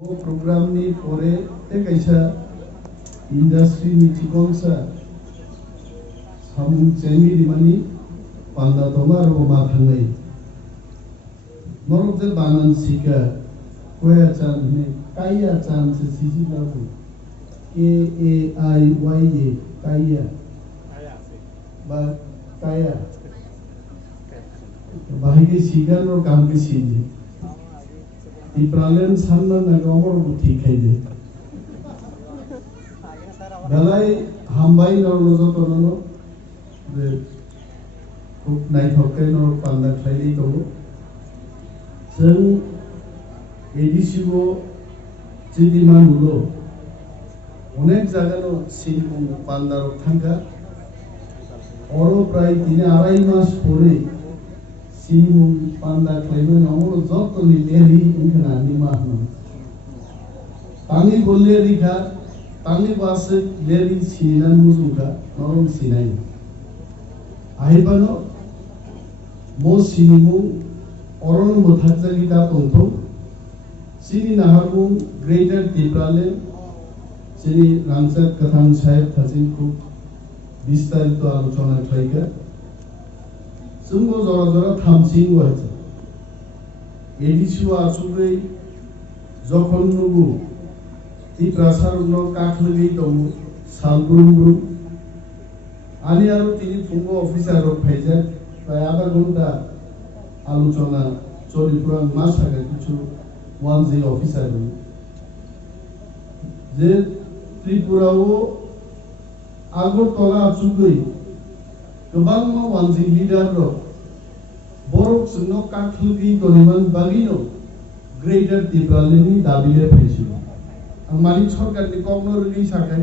वो program ni pore te kaisa industry ni chikonsa ham chemi di mani panda tonga ro ma thangai norok je banan sika koya chan ne kaya chan se sisi lagu KAIYA kaya ba kaya bahige sigan ro kam ke siji Ibrahim sanna nagamor buti khaide dalai hambai norlozo tonono de nai thokai nor panda khaili to जों एडिसिबो जिदि मानुलो अनेक जागानो सिनिमु पान्दारक थांगा अरो प्राय 3-2 मास परे सिनिमु पान्दा खाइबो नमो जत्तनि लेरि इनखना निमाहनो तांनि बोले रिखा तांनि बासे लेरि सिनान मुजुगा नरम सिनाय आहिबानो मो सिनिमु Orang berthakza kita tonton, sini naharmu Greater Tipralen, sini Rangsat Kathang Sahib Thasinku, বিস্তারিত আলোচনা খাইকা, sungguh জরা থামসিং হয়েছে, এডিসু আসুগৈ, যখন নুগু, তিপ্রাসার উন্নর কাঠলগেই তমু, সালব্রুমব্রুম, আনি আরো তিনি ফুঙ্গ অফিসার ফাইজা, প্রায় আধা ঘন্টা আলোচনা চলিপুরান মাস আগে কিছু ওয়ানজি অফিসার যে ত্রিপুরাও আগরতলা আচুগৈ गोबां वानजि लिडार बरक जोंनो काखलगि दनिमान बागिनो ग्रेटर तिप्रालेनि दाबिले फैसु आं मानि सरकारनि कग्न रगि साखाय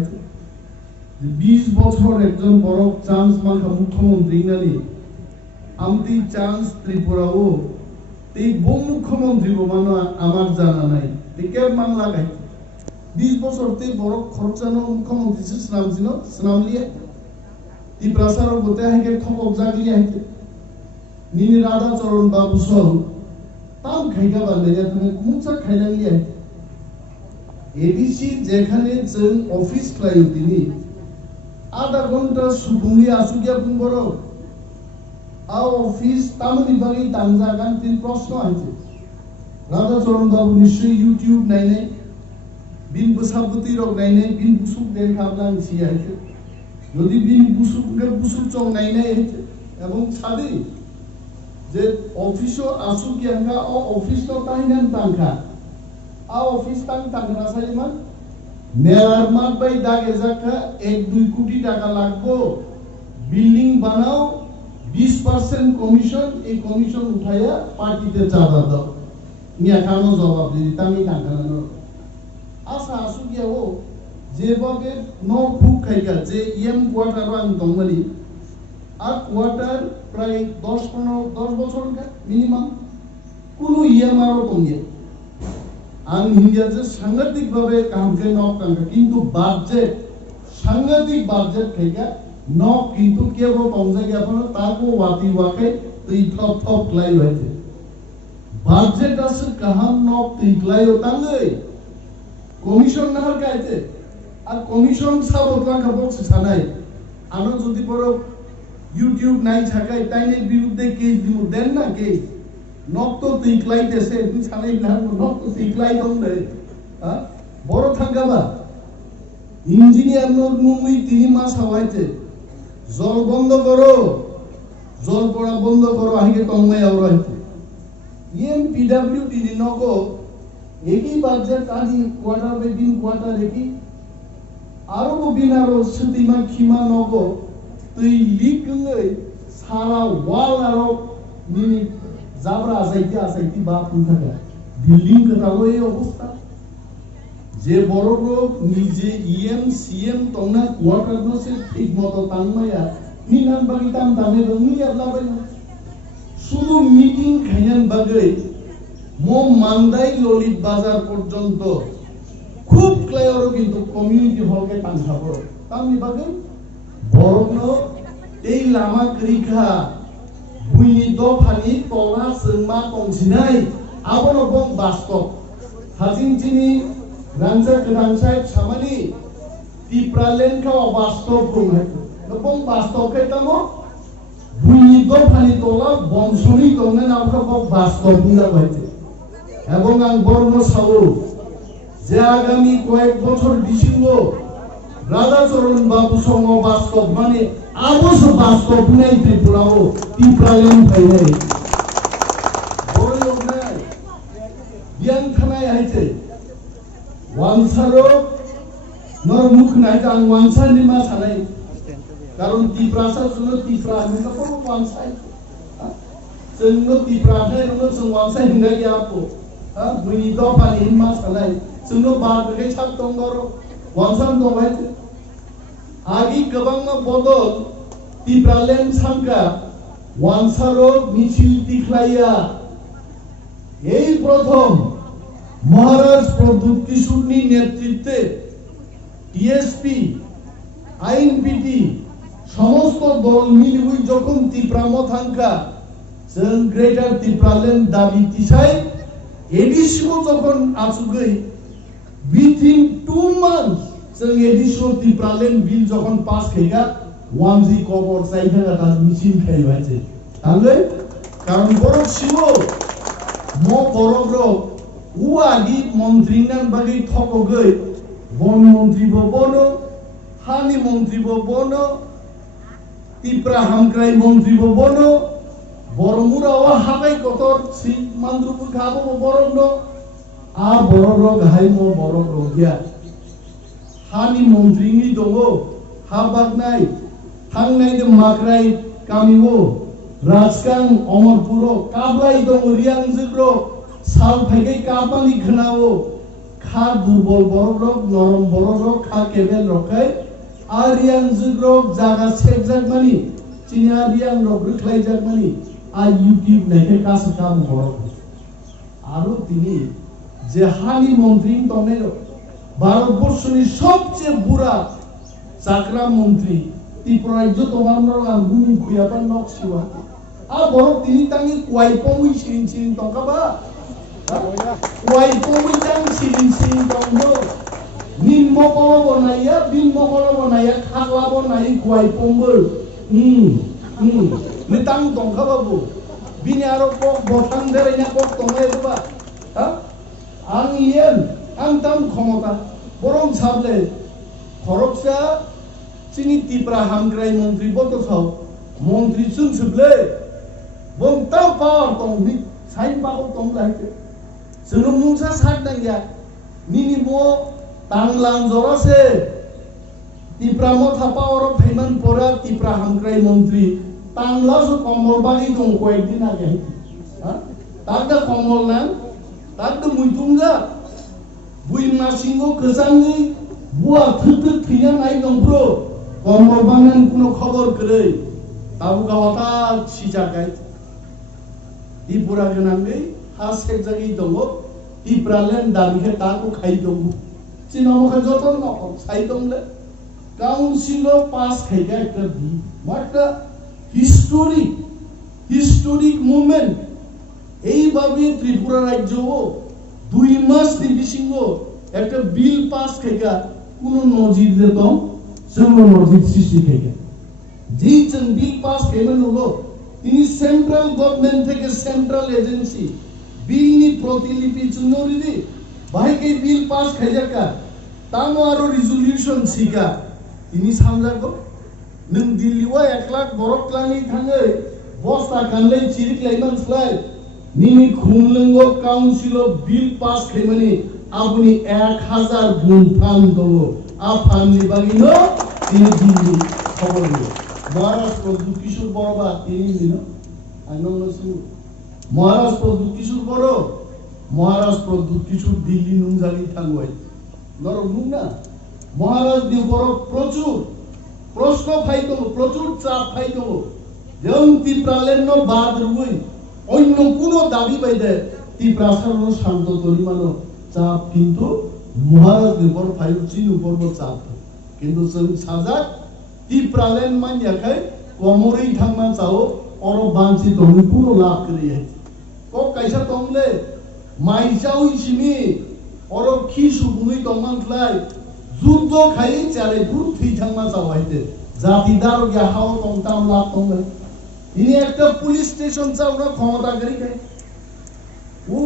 20 বছর একজন বরক চান্স মাখা মুখ্যমন্ত্রী নানি আমতি চান্স ত্রিপুরাও এই বম মুখ্যমন্ত্রী বমানো আমার জানা নাই কে মান লাগাই 20 বছর তে বড় খরচানো মুখ্যমন্ত্রী স্নাম ছিল স্নাম লিয়ে ত্রিপ্রাসার গতে হাইকে থপক জাগলি হাইকে নিনি রাধা চরণ বাবু সং তাম খাইগা বালে তুমি মুচা খাইলাং লিয়ে এডিসি যেখানে जों অফিস খাইও তিনি আধা ঘন্টা সুগুলি আসুগিয়া বুনবড় আও অফিস তামনি বাগি দামজাগান তিন প্রশ্ন আছে রাধা চরণ বাবু নিশ্চয় ইউটিউব নাই নাই বিন বসাবতি রক নাই নাই বিন বুসুক দেন খাবলাং সি আছে যদি বিন বুসুক চং নাই নাই আছে এবং ছাদি যে অফিসও আসুগিয়াঙ্গা ও অফিস তো তাইনান তাংখা আও অফিস তাংখা সাইমান মেলার মাঠ বাই দাগে জাকা 1-2 কোটি টাকা লাগবো বিল্ডিং বানাও 20% কমিশন এই কমিশন উঠাইয়া পার্টিতে চাঁদা দাও নিয়া কানো জবাব দিই তামি টাকানো আশা আসুগিয়া ও যেভাবে ন ফুক খাইগা যে ইএম কোয়ার্টার আং দংমালি আর কোয়ার্টার প্রায় 10 বছর মিনিমাম কোনো ইএম আরও কমিয়ে আং হিন্দিয়া যে সাংঘাতিক ভাবে কামকে ন কাঙ্কা কিন্তু বাজেট সাংঘাতিক বাজেট খাইগা ন কিন্তু কেবল পঞ্জাগে আপনার তাকো ওয়াতি ওয়াকে তুই থপ থপ লাই হয়েছে বাজেট আছে কাহাম ন তুই লাই ওতাঙ্গে কমিশন না হল কাইতে আর কমিশন সব ওতলা বক্স ছানাই আনো যদি বড় ইউটিউব নাই থাকাই তাইনের বিরুদ্ধে কেস দিমু দেন না কেস নক তো তুই লাইতেছে তুই ছানাই না নক তো তুই লাই দম রে হ্যাঁ বড় থাকাবা ইঞ্জিনিয়ার মুই 3 মাস হওয়াইতে জল বন্ধ করো জল পড়া বন্ধ করো আহিকে কমে আওরাইতে ইএম পিডব্লিউডি নগো একই বাজেট কাজি কোয়ার্টার বে দিন কোয়ার্টার একই আরো বিনারো সুতিমা খিমা নগো তুই লিখলে সারা ওয়াল আরো নিনি জাবরা আসাইতি বাপ থাকে বিল্ডিং কাটালো এই অবস্থা যে বড় লোক নিজে ইএম সিএম তোমরা কোয়ার্টার নসে ঠিক মতো তানমায়া নিনান বাগি তাম দামে রঙি আলাবাই শুধু মিটিং খাইয়ান বাগৈ মো মান্দাই ললিত বাজার পর্যন্ত খুব ক্লিয়ার কিন্তু কমিউনিটি হলকে টাঙ্গা বড় তামনি বাগৈ বরণ এই লামা ক্রিখা বুইনি দফানি তলা সংমা তংছিনাই আবনো বং বাস্তব हाजिंचिनि रांजा गोनांसाय सामानि तिप्रालेन का वास्तव बुंनाय गोबां वास्तव खायतामो बुनि दफानि तला बंशनि दंने नामखौ वास्तव बुंना बायते এবং আং বর্ণ সাও যে আগামী কয়েক বছর বিশিঙ্গো রাধাচরণ বাবু সঙ্গ বাস্তব মানে আবশ বাস্তব নাই ত্রিপুরাও ত্রিপুরালেন ফাইনাই বড় লোক নাই বিয়ান থানায় আইছে ওয়ানসারো নর মুখ নাই আং ওয়ানসার নিমা সানাই কারণ ত্রিপুরাসা জন্য ত্রিপুরা আমি তো কোনো ওয়ানসাই जोंनो ত্রিপুরাতে রনো जों ওয়ানসাই হিন্দা গিয়াপো बुनि दफानि हिमा सानाय जोंनो बारगै साब दंगरो वानसान दंबाय आगि गोबां बदल तिप्रालेन सानका वानसारो मिছিল दिखलाया এই প্রথম মহারাজ প্রদ্যুৎ কিশোরনি নেতৃত্বে টিএসপি আইনপিটি সমস্ত দল মিলে যখন ত্রিপুরা থাঙ্কা जों গ্রেটার ত্রিপুরালেন দাবি তিসাই एडिशनल जखन आसुगै within 2 months जों एडिशनल ত্রিপুরালেন बिल जखन पास खैगा वानजि कबर जायगा दा मिसिन खायबायजे आंगै कारण बर सिमो म बरग्रो उआगि मन्त्री नां बागै थकगै वन मन्त्री बनो हानि मन्त्री बनो ত্রিপুরা हामग्राय मन्त्री बनो बरमुराव हाबाय गतर सि मानद्रुपु खाबो बरनो आ बररो गाहाय म बररो गया हानि मन्त्रिनि दङो हाबागनाय थांनाय दे माग्राय गामिवो राजकां अमरपुरो काबलाय दङ रियांजग्रो साल फाइगै काबानि खनावो खा दुर्बल बररो नरम बररो खा केबेल रखाय आ रियांजग्रो जागा सेकजागमानि चिनिया रियां रग्रख्लाय जागमानि आ यूट्यूब नायखे कासे काम हरो आरो तिनि जे हानि मन्त्री तने भारतबर्षनि सबचेয়ে बुरा चाकरा मन्त्री त्रिपुरा राज्य तमामरो आंगु खुयाबा नक्सिवा आ बर तिनि तांनि क्वाइपमि सिरिन सिरिन तंकाबा क्वाइपमि तां सिरिन सिरिन तंगो निम्मकल बनाया बिम्मकल बनाया खागला बनाय क्वाइपमबो नितां दंखाबाबो बिनि आरो कक बथां देरायना कक दंलायबा आं इयेन आं ताम क्षमता बरं साबले खरकसा चिनि त्रिपुरा हामग्राय मन्त्री बतसाव मन्त्री सुनसुबले बं ताव पावर दं नि साइन पाको दं लायते जोंनो मुंसा साथ नांगिया निनि मो तांलां जरासे त्रिपुरा म थापावर फैमान परा त्रिपुरा हामग्राय मन्त्री तांलासो कमल बागै दं कयेकदिन आगे तागदा कमल ना तागदा मुइतुंगा बुइमा सिंगो गोजांगै बुआ थुथु थैया नाय दंब्रो कमल बांगान कुनो खबर करै ताबु गावता सिजागाय त्रिपुरा गोनांगै हा सेकजागै दङ त्रिपुरालेन दाबिखे ताको खाइ दङ चिनामखा जतन नखर साइ दंले काउन्सिल पास खाइगा একটা দি মাটা হিস্টোরিক মুভমেন্ট এইভাবে ত্রিপুরা রাজ্য 2 মাস দিবিসিংহ একটা বিল পাস খাইগা কোন নজির দেতম जों नजिर सृष्टि खाइगा जी जों बिल पास खाइमोन हलो তিনি সেন্ট্রাল গভর্নমেন্ট থেকে সেন্ট্রাল এজেন্সি বিলনি প্রতিলিপি চুনরিদি বাহিকে বিল পাস খাইজাকা তামো আরো রিজলিউশন সিকা তিনি সামজাগো नों दिल्लीवा 1 लाख बरकलानि थाङै बस्ता गानलै चिरिकलाय मानसलाय निनि खुंलंगो काउन्सिल बिल पास खाइमानि आबुनि 1000 गुनफान दङ आ फाननि बागिनो তিনি दिल्ली खबर दियो महाराज प्रद्युत किशोर बरबा তিনি দিন आंनसु महाराज प्रद्युत किशोर बर महाराज प्रद्युत किशोर दिल्ली नुंजागि थांबाय नर नुंना महाराज दि बर प्रचुर प्रश्न फाइदो प्रचुर चाप फाइदो जों त्रिपुरालेन बाद रुबै अन्य कोनो दाबि बायदे त्रिपुरासारनो शांत तरिमानो चाप किन्तु महाराज देवर फाइल चिन ऊपर चाप किन्तु जों साजा त्रिपुरालेन मानयाखै कमरै थांना जाओ और बांसि दं पुरो लाभ करियै को कैसा दंले माइजाव इसिनि Oro ki subumi tongman klai যুদ্ধ খাই চালে পুরো থিথাংমা চাওয়াইতে জাতিদার গিয়া হাও তংতাম লাভ তংলে ইনি একটা পুলিশ স্টেশন চাওনা ক্ষমতা করি খাই ও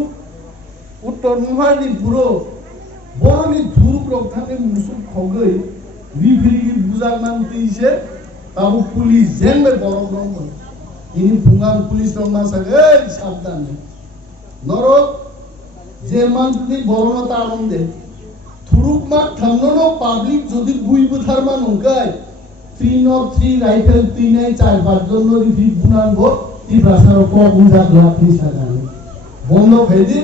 উত্তর মুহানি পুরো বড়নি ধুরুপ রক্তানে মুসুক খগৈ রিফিরি বুজার মান তিছে তাবু পুলিশ জেনবে বড় রং ইনি ফুঙ্গাং পুলিশ রংমা সাগে সাবধান নরক যে মানটি বড়নতা আনন্দে থুরুক মাক থামনো পাবলিক যদি বুই বুথার মান হংকাই 303 রাইফেল 3-4 জন রিফিট বুনাঙ্গো তিব্রাসার ক বুজা গ্লাফনি সাগান বন্ধ ফেদি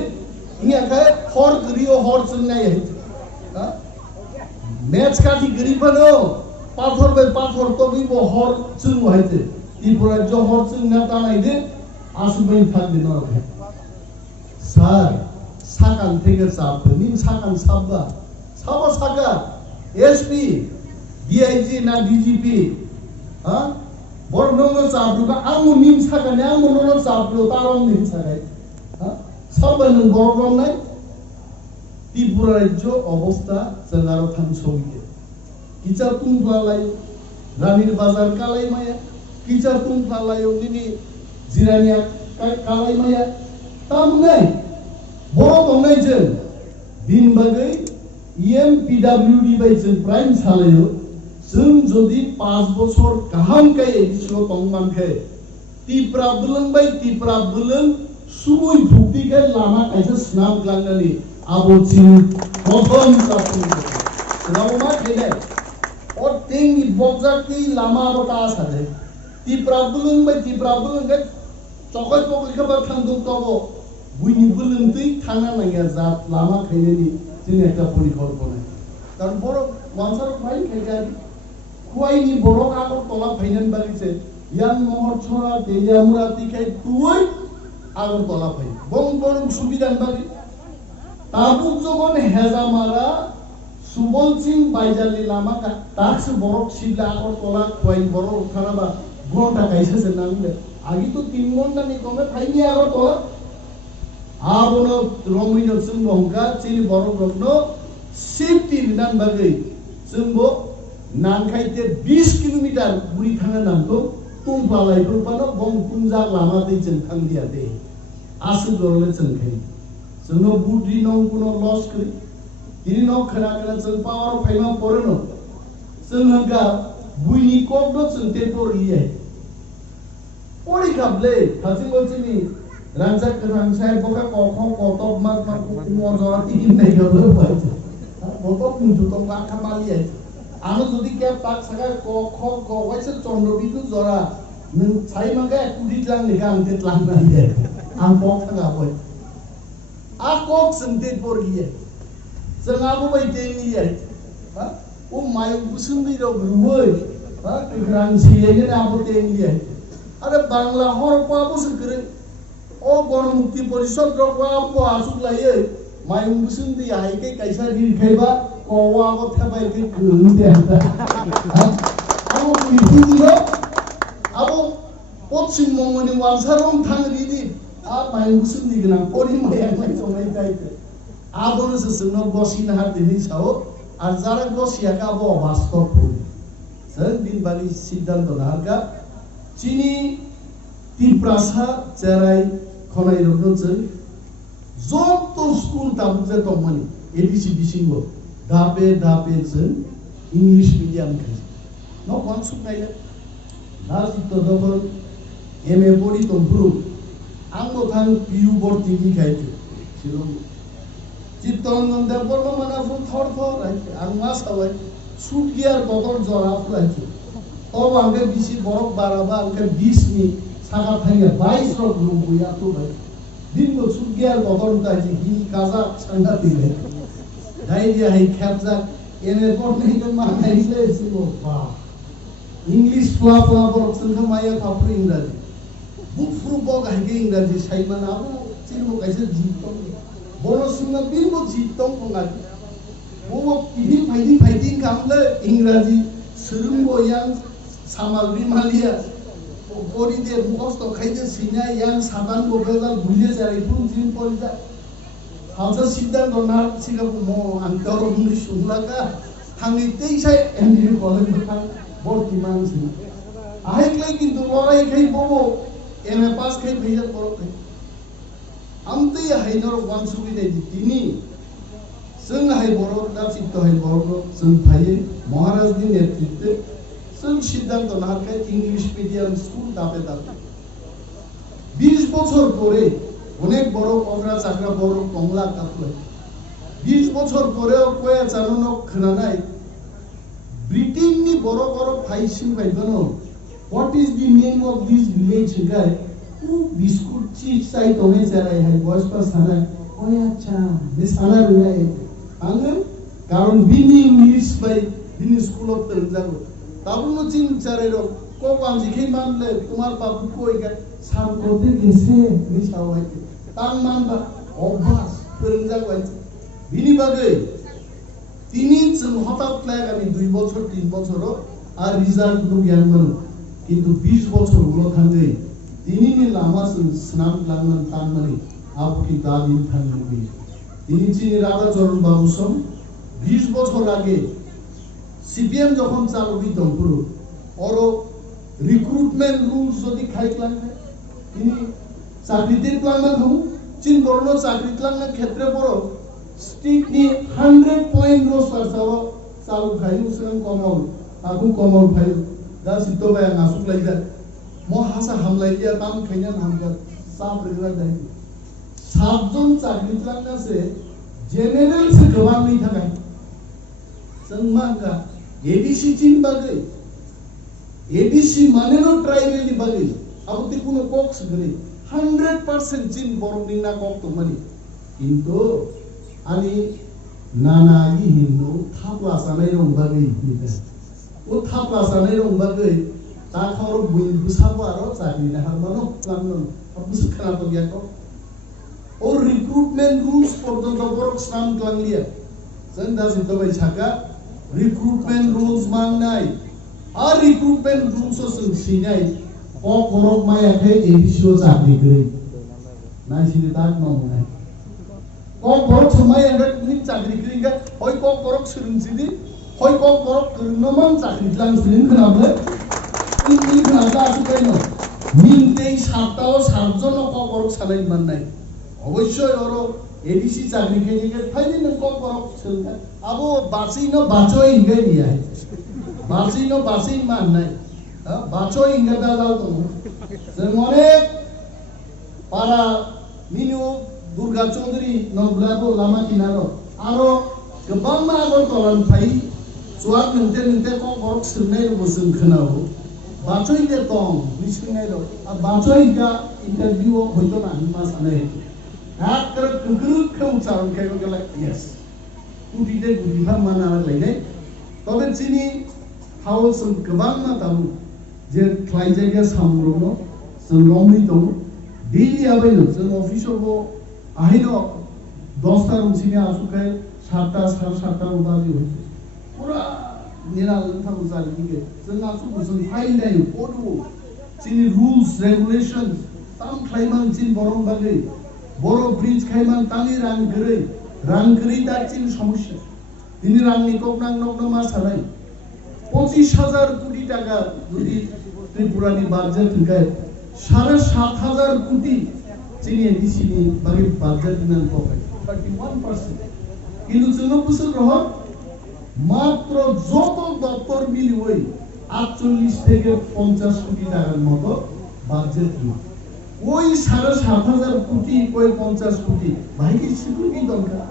ইয়া কায় হর গরিও হর চংনাই হ্যাঁ ম্যাচ কাটি গরিবানো পাথর তো বিব হর চং হইতে ত্রিপুরা জ হর চং না তানাইদে আসুবাই থাকবে নরকে স্যার সাকান থেকে চাপ নিম সাকান সাববা সাবা সাকা এসপি ডিআইজি না ডিজিপি হ্যাঁ বড়নঙ্গ চাপলুকা আমু নিম সাকানে আমু নন চাপলু তারম নিম সাকাই হ্যাঁ সবাই নং বড় নাই ত্রিপুরা রাজ্য অবস্থা জাগারো থান সবিকে কিচা তুমফ্লালাই রানীর বাজার কালাই মায়া কিচা তুমফ্লালাই নিনি জিরানিয়া কালাই মায়া তাম নাই বড় দंनाय जों बिन बागै EMPWD बाय जों प्राइम सालायो जों जदि 5 बছर गाहाम काय एदिसो तंमानखै तिप्रा बुलुं सुमुय भुक्तिखै लामा कायसे स्नाम ग्लांनानि आबोचिन प्रथम जाफुं रावमा खैनाय और तेंनि बगजाकि लामा बता सादे तिप्रा बुलुं गै चखय पकैखबा थांदों तबो बुइनि बुलुंतै थांना नांगिया जात लामा खैनायनि जोंनि একটা পরিকল্পনা কারণ বড় ওয়ানসার ফাইল খেজারি খুয়াইনি বড় আগর তলা ফাইনান বাগিছে ইয়ান মহর ছড়া দেয়ামুরা তিখাই তুই আগর তলা ফাই বং বড় সুবিধান বাগি তাবুক যখন হেজা মারা সুবলচিন বাইজালি লামা তাকস বড় শিবলা আগর তলা খুয়াই বড় খানাবা ঘন্টা কাইছে নামলে আগে তো 3 ঘন্টা নি কমে ফাইনি আগর তলা आबोनो रमिनो जों बंगा चिनि बरो ग्रबनो सेफ्टी नान बागै जोंबो नानखाइते 20 किलोमीटर बुरि थांना नांगौ तुमफ्लालाय फोरबानो बं तुमजा लामा दै जों थांदिया दे आसु गरले जोंखाय जोंनो बुद्रि नं कुनो लस करि इनि न खना जों पावर फाइमा परनो जों हंगा बुइनि कबदो जों ते परलिये परि खाबले थासिं बलचिनि रांजा रांसाय बका कखं कतब मास मा कुमर जरा तिन नै गलो बायছে बतब मुजुतम का खामालियै आनो যদি ক্যাপ পাক সাগা কখ গওয়াইছে চন্দ্রবিন্দু জরা নং ছাই মাগে কুদি লাং নিগা আনতে লাং না দে আম পক থাকা বই आ কক সন্তে পরলিয়ে जोंहाबो बायदि नियै हा ओ मायं बुसुंदै रो ग्रुबै हा ग्रां सियैने आबो तेंलियै आरो बांला हर पाबो सगरे ओ गणमुक्ति परिषद रगवा पो आसुक लायो मायं बुसुंदै आइके कायसा दिरखायबा कवा गो थाबाय के गंदे आबो बिफुदिनो आबो पश्चिम बंगनि वालसारं थांरिनि आ मायं बुसुंदै गना परि माया संनाय जायते आबोनो जोंनो गसिना हादिनि साव आर जारा गसियाका आबो वास्तव फुल जों दिनबानि सिद्धांत नारगा चिनि तिप्रासा जेराय खनाय रगनो जों जत स्कुल दाबुजे दंमोन एडिसि बिसिंगो दाबे जों इंलिश मीडियम खाय न कोन सुनायले ना जितो दबल एमए परि दंफुरु आंबो थां पियु बर्तिनि खायते शिलं चित्तरंजन देवबर्मा माना फुल थर आं मा साबाय सुगियार बगर जरा फुलायते तब आंके बिसि बरफ बाराबा आंके 20 नि सागा थांगे 22 रक लुबैया तो भाई दिन को सुगियार बगर ताजि हि काजा सांगा दिले डायरिया है खेबजा एने पढ़ने के मानाइले सिबो बा इंग्लिश फ्ला बरफ संखा माया थाफुर इंग्राजी बुक फ्रु बग हाइके इंग्राजी साइमाना आबो चिनबो काइसे जितो बरो सिंगा बिनबो जितो पंगाजी वो फाइटिंग खामले इंग्राजी सोलोंबो यां सामाल बिमालिया बरि दे मुखस्त खाइदे सिना यां साबान बबेजाल बुले जारै फुं जिन Parija halsa sidang donar siga mo angkaro bumi sunlaka hangi teisai endi kolej bekang borti mansi ahai klai kintu lorai kai bobo eme pass kai bheja borok kai amte hai nor wansubi dei tini जों हाय बर' दा चित्त हाय बर' जों फायो महाराजनि नेतृत्वे जों सिद्धांत नारखाय इंग्लिश मिडियाम स्कुल दाबे 20 বছর পরে অনেক বড় কংগ্রা চাকরা বড় কমলা কাপলে 20 বছর পরেও কয়া জানো খনানাই ব্রিটেননি বড় বড় ফাইসিং বাইদনো what is the name of this village guy who biskut chief sai tome charai hai boys pa sana oy acha this sana rulai angin karon bini english by bini school of terjago tabuno chin charero ko wanji khei manle tomar babu koi ga sam kote gese ni sawai tang manba obhas terjago ai bini bagai tini chen hotat lag ami 2 বছর 3 বছরও আর result দু জ্ঞান মন কিন্তু 20 বছর হলো থাঙ্গে তিনি নি লামা স্নান লাগমান তানমানি আপকি দাদি থাঙ্গে তিনি চিনি রাধা চরণ বাবু সম 20 বছর আগে সিপিএম যখন চালু হইত পুরো অর রিক্রুটমেন্ট রুলস যদি খাইতলাম তিনি চাকরিতে প্লান হউ চিন বড় চাকরি প্লান ক্ষেত্রে বড় স্ট্রিক্টলি 100 পয়েন্ট রোস পারছাও চালু খাইউ সেন কমল আকু কমল ভাই दा सितो बाय नासुक लाइदा म हासा हामलाइया ताम खैनान हामगा साफ रेगुला दाइ सातजन चाकरिलांगासे जेनेरेल से गोबां नि थाखाय जों मांगा एडीसी चिन बागै एडीसी माने नो ट्राइबल नि बागै आबुति कुनो कक्स गरे 100% चिन बरंनि ना कक तो माने किन्तु आनि नाना इ हिन्दु थापला सानाय रं बागै ओ थापला सानाय रं बागै ता खावर बुइन बुसाबो आरो चाकरि ना हारमानो प्लानन बुस खाना तो गयाको और रिक्रूटमेंट रूल्स पर्यन्त बरक स्नान क्लांलिया जों दा सिद्धबाय साका रिक्रूटमेंट रूल्स मांगनाय आ रिक्रूटमेंट रूल्स जों सिनाय क करक मायाखै एबिसिओ चाकरि गरै नायसिनि दाग मावनाय क करक समायाखै नि चाकरि गरैगा हय क करक सोलोंसिदि हय क करक गोरनमान चाकरि लांसिन खोनाबले इ खोनाबा आसुकायनो मिनतेই সাতটাও সাতজন ক করক সালাই মাননাय অবশ্যই ওর এডিসি চাকরি খেয়ে ফাইনি ন ক করক সোলগা আবো বাসিনো বাচই ইঙ্গে নিয়া বাসিনো বাসিন মান নাই বাচই ইঙ্গে দাও তো जों অনেক পারা মিনু দুর্গা চৌধুরী নবলাবো লামা কিনারো আরো गोबां আগর তলান ফাই চুয়াক নতে নতে ক করক সোলনাय বসুন खोनाও বাচই দে দং বিসনাय র বাচই গা ইন্টারভিউ হইতো না হিমা সানে आकर गोग्रोखोम चारनखायबो गला यस गुदिदे गुदिफा माना लायनाय तबे चिनि हाव जों गोबां माताबो जे ख्लाय जायगा सामब्रनो जों रंनि दं डेली आबायनो जों अफिसावबो आहायनो 10 टा रुमसिनि आसुखाय 7 टा 7:30 टा बाजि होय पुरा निराल थाम जालिगे जों आसुखौ जों फाइन दायो पडु चिनि रुल्स रेगुलेशन ताम ख्लायमान चिन बरं बागै বড় ব্রিজ খাইমান তানি রাং গরৈ দাচিন সমস্যা তিনি রাং নিকক নাং নক মা সানাই 25,000 কোটি টাকা যদি ত্রিপুরানি বাজেট গায় 7,500 কোটি চিনি এডিসিনি বাকি বাজেট নান পকাই 31% কিন্তু জন্য বছর রহ মাত্র যত দপ্তর মিলি ওই 48 থেকে 50 কোটি টাকার মতো বাজেট ওই 7,500 কোটি কই 50 কোটি ভাই কি শিখুন কি দরকার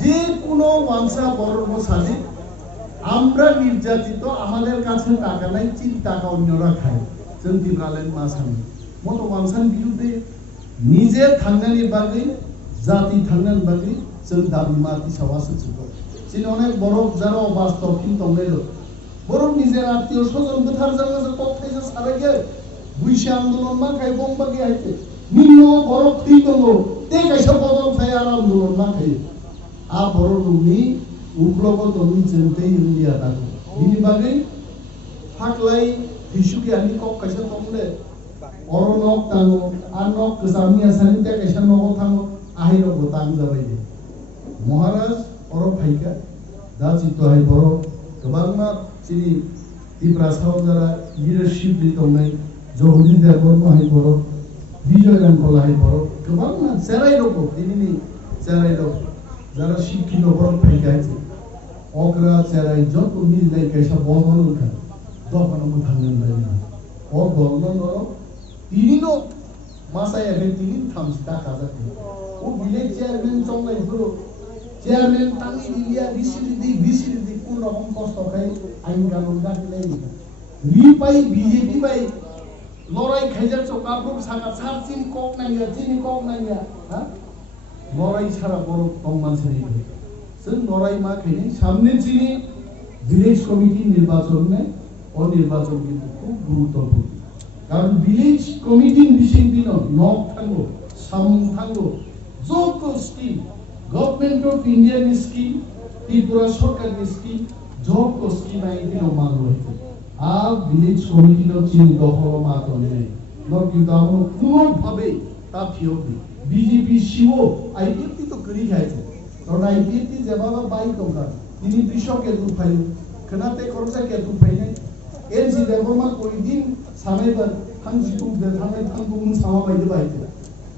যে কোনো ওয়ানসা বড় সাজে আমরা নির্যাতিত আমাদের কাছে টাকা নাই চিন টাকা অন্যরা খায় जों দিব্রালেন মাসানি মতো ওয়ানসান বিরুদ্ধে নিজে থাঙ্গানি বাগै জাতি থাঙ্গান বাগै जों দাবি মাতি সাবাসে ছিল চিন অনেক বড় যারা বাস্তব কিন্তু মেলো বড় নিজের আত্মীয় স্বজন কথার জায়গা যে কক্কাইছে সারাগে বুইছে আন্দোলন মা খাই বম্বা গে আইতে মিনো বড় তিগলো তে কাইসা বদল খাই আর আন্দোলন মা খাই আ বড় নুনি উগ্রব দমি চিনতে ইন্ডিয়া তাকো বিনি বাগै ফাকলাই হিসুকি আনি কক কাইসা তমলে অরনক তাঙ্গো আর নক গসামি আসানি তে কাইসা নগো থাঙ্গো ahiro botang jabai de Maharaj oro phaika da chito hai boro gobangma chini Tiprasao jara leadership di tongnai Johudi Deborma hai boro Bijoy Ramkola hai boro gobangma serai roko dinini serai roko jara shikkino boro phaika hai Okra serai joto mi lai kaisa bohon ka dokono muthangan lai o golno no tinino masai ave tinin thamsta kaza o village chairman chonglai bro chairman tangi dilia bisiri kun rokom kosto khai ain kanun ga lai ri pai BJP pai lorai khaijar chokapro sanga sarchin kok nanya chini kok nanya ha lorai chara boro tongman chini जों नराय मा खायने सामने चिनि village committee निर्वाचन ने और निर्वाचन किन्तु खूब गुरुत्वपूर्ण कारण विलेज कमिटी बिसिं दिनो नक थांगो साम थांगो जतो स्कीम गवर्नमेंट ऑफ इंडिया नि स्कीम त्रिपुरा सरकार नि स्कीम जतो स्कीम आई दिनो मांगो आ विलेज कमिटी नो चिन दखल मा तने न किन्तु आमो कोनो भाबे ता फियोबि बीजेपी शिवो आईपीएफटी तो करि खायছে Karena IPT jawab baik dong ini besok ya tuh payu, kenapa korupsi ya tuh payu? NC Deborma koidin sampai ber situng deh sampai tanggung sama baik baik.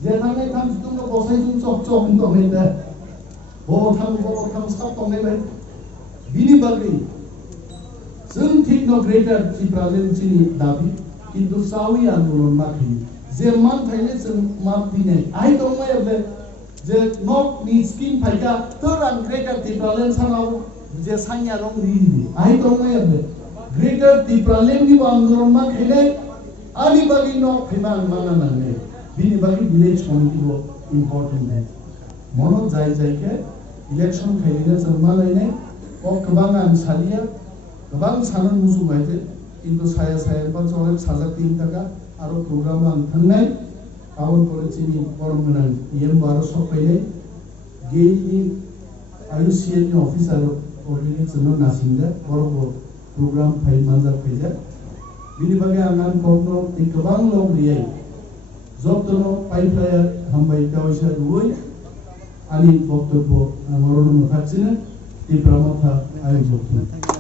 Jadi sampai situng lo bosai tuh cok untuk mereka, bawa tang stop tong mereka. Bini bagi, sentik no greater si Brazil sini dabi, itu sawi anggulan makin. Zaman thailand semat bini, ayo dong mereka. जे नक नि skin फाइका तोरान greater तिब्रालेन सानाव जे सान्या रंग रिदि आइ दंनाय आबे greater तिब्रालेन नि आंदोलन मा खैले आलि बालि नक फैमान माना नांगे बिनि बागि विलेज कमिटि बो इम्पोर्टेन्ट है मनो जाय जायके इलेक्शन खैले जमालायने ओ गोबां आं सालिया गोबां सानन मुजु बायजे किन्तु साया बा चले साजा 3 टाका आरो प्रग्राम आं थांनाय Awal polisi orang menang, yang baru sampai ni IUCN ni officer orang semua nasinda, orang program file manjat kerja. Bini bagi angan kopno ikbang log liai, job tono pipeline hambai kawisa duoi, ani boktor bo, orang mutak sini di pramotha ayu boktor.